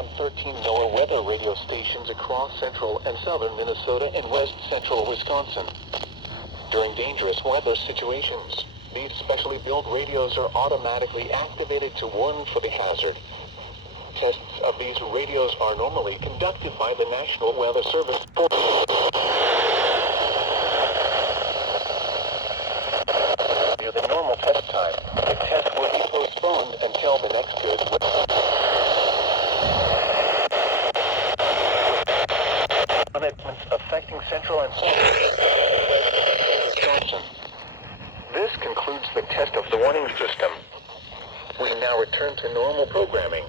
on 13 NOAA weather radio stations across central and southern Minnesota and west central Wisconsin. During dangerous weather situations, these specially built radios are automatically activated to warn for the hazard. Tests of these radios are normally conducted by the National Weather Service. Near the normal test time, the test will be postponed until the next good weather. Commitments affecting central and southern Wisconsin. This concludes the test of the warning system. We now return to normal programming.